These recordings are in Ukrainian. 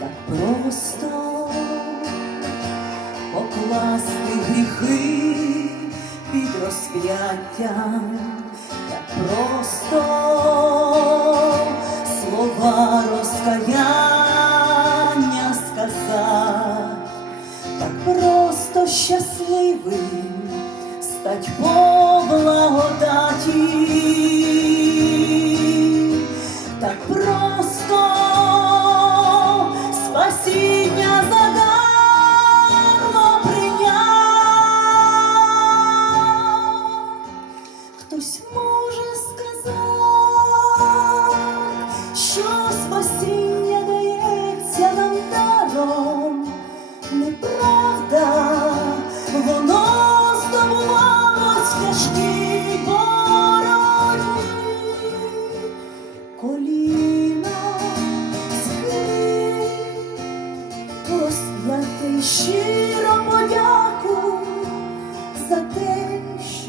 так просто покласти гріхи під розп'яттям, так просто слова розкаяння сказать, так просто щасливим стать по благодаті,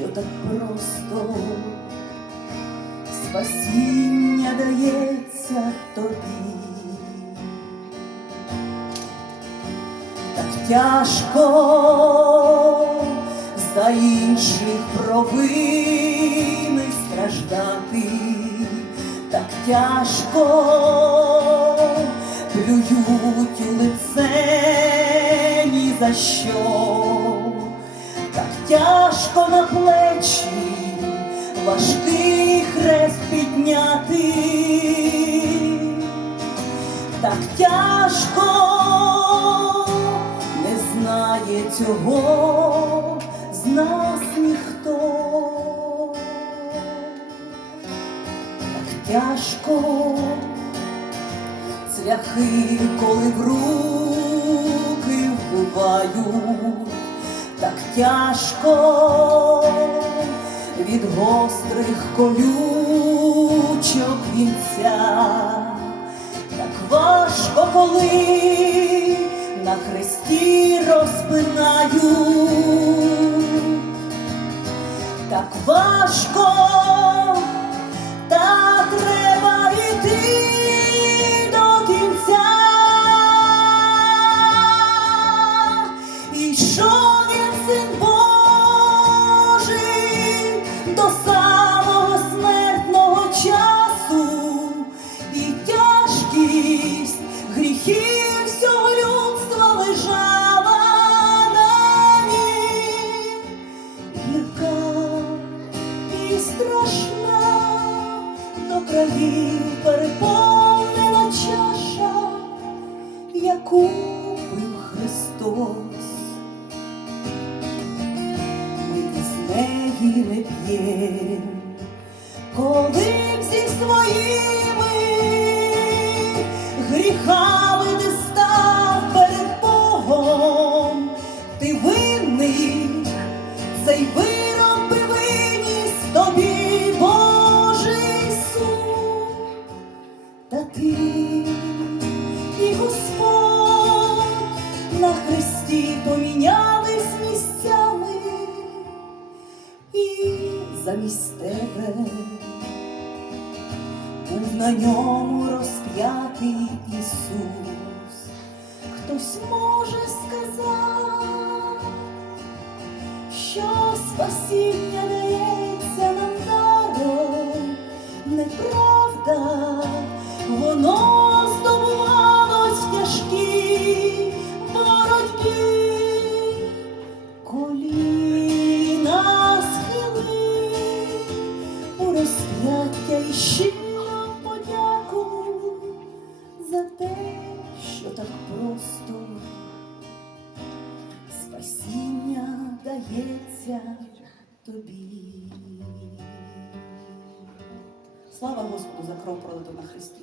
що так просто. Спасіння дається тобі. Так тяжко за інших провини страждати, так тяжко плюють у лице ні за що, тяжко на плечі важкий хрест підняти так тяжко не знає цього з нас ніхто. Так тяжко цвяхи, коли в руки вбивають, так тяжко від гострих колючок вінця. Так важко, коли на хресті розпинаю, так важко, переповнена чаша, яку пив Христос. Ми з неї не п'єм, коли зі своїми гріхами був на ньому розп'ятий Ісус. Хтось може сказати, що спасіння дається нам даром, неправда, воно здобувалось в просто спасіння дається тобі. Слава Господу за кров пролиту на Христі.